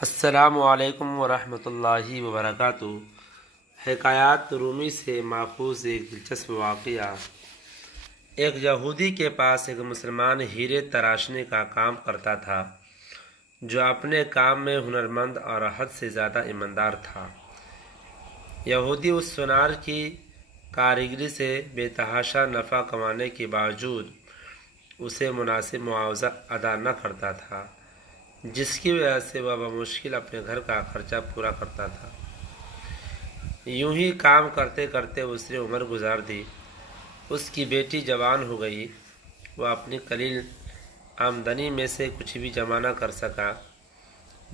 السلام علیکم ورحمۃ اللہ وبرکاتہ۔ حکایات رومی سے ماخوذ ایک دلچسپ واقعہ۔ ایک یہودی کے پاس ایک مسلمان ہیرے تراشنے کا کام کرتا تھا، جو اپنے کام میں ہنرمند اور حد سے زیادہ ایماندار تھا۔ یہودی اس سونار کی کاریگری سے بے تحاشا نفع کمانے کے باوجود اسے مناسب معاوضہ ادا نہ کرتا تھا، جس کی وجہ سے وہ بمشکل اپنے گھر کا خرچہ پورا کرتا تھا۔ یوں ہی کام کرتے کرتے اس نے عمر گزار دی۔ اس کی بیٹی جوان ہو گئی۔ وہ اپنی قلیل آمدنی میں سے کچھ بھی جمع نہ کر سکا۔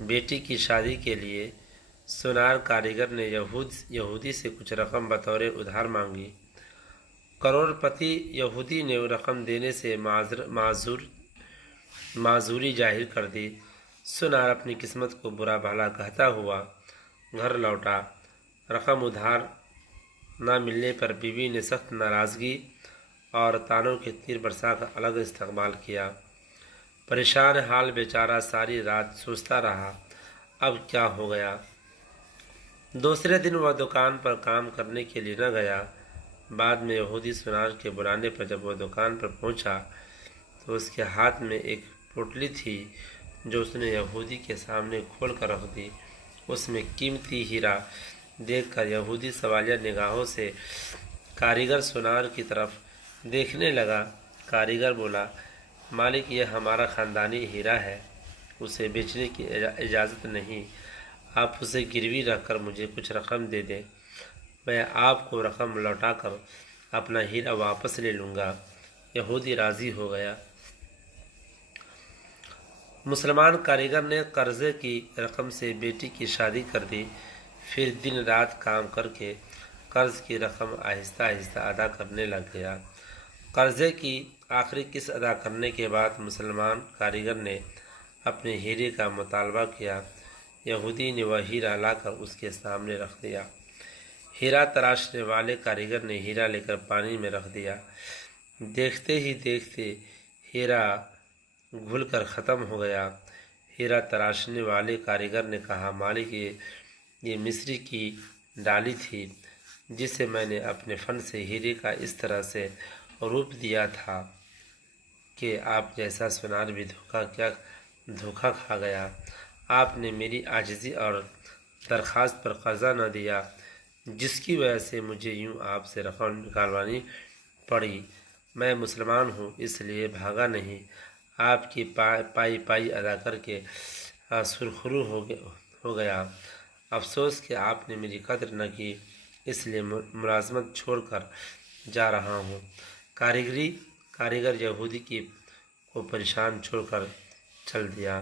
بیٹی کی شادی کے لیے سونار کاریگر نے یہودی سے کچھ رقم بطور ادھار مانگی۔ کروڑ پتی یہودی نے رقم دینے سے معذوری ظاہر کر دی۔ سونار اپنی قسمت کو برا بھلا کہتا ہوا گھر لوٹا۔ رقم ادھار نہ ملنے پر بیوی نے سخت ناراضگی اور طعنوں کے تیر برسا کر الگ استقبال کیا۔ پریشان حال بیچارہ ساری رات سوچتا رہا، اب کیا ہو گیا۔ دوسرے دن وہ دکان پر کام کرنے کے لیے نہ گیا۔ بعد میں یہودی سونار کے بلانے پر جب وہ دکان پر پہنچا تو اس کے ہاتھ میں ایک پوٹلی تھی، جو اس نے یہودی کے سامنے کھول کر رکھ دی۔ اس میں قیمتی ہیرا دیکھ کر یہودی سوالیہ نگاہوں سے کاریگر سونار کی طرف دیکھنے لگا۔ کاریگر بولا، مالک، یہ ہمارا خاندانی ہیرا ہے، اسے بیچنے کی اجازت نہیں۔ آپ اسے گروی رکھ کر مجھے کچھ رقم دے دیں، میں آپ کو رقم لوٹا کر اپنا ہیرا واپس لے لوں گا۔ یہودی راضی ہو گیا۔ مسلمان کاریگر نے قرضے کی رقم سے بیٹی کی شادی کر دی، پھر دن رات کام کر کے قرض کی رقم آہستہ آہستہ ادا کرنے لگ گیا۔ قرضے کی آخری قسط ادا کرنے کے بعد مسلمان کاریگر نے اپنے ہیرے کا مطالبہ کیا۔ یہودی نے وہ ہیرا لا کر اس کے سامنے رکھ دیا۔ ہیرا تراشنے والے کاریگر نے ہیرا لے کر پانی میں رکھ دیا۔ دیکھتے ہی دیکھتے ہیرا گھل کر ختم ہو گیا۔ ہیرا تراشنے والے کاریگر نے کہا، مالک، یہ مصری کی ڈالی تھی، جسے میں نے اپنے فن سے ہیرے کا اس طرح سے روپ دیا تھا کہ آپ جیسا سونار بھی دھوکہ کھا گیا۔ آپ نے میری عاجزی اور درخواست پر قرضہ نہ دیا، جس کی وجہ سے مجھے یوں آپ سے رقم نکالوانی پڑی۔ میں مسلمان ہوں، اس لیے بھاگا نہیں، آپ کی پائی ادا کر کے سرخرو ہو گیا۔ افسوس کہ آپ نے میری قدر نہ کی، اس لیے ملازمت چھوڑ کر جا رہا ہوں۔ کاریگر یہودی کو پریشان چھوڑ کر چل دیا۔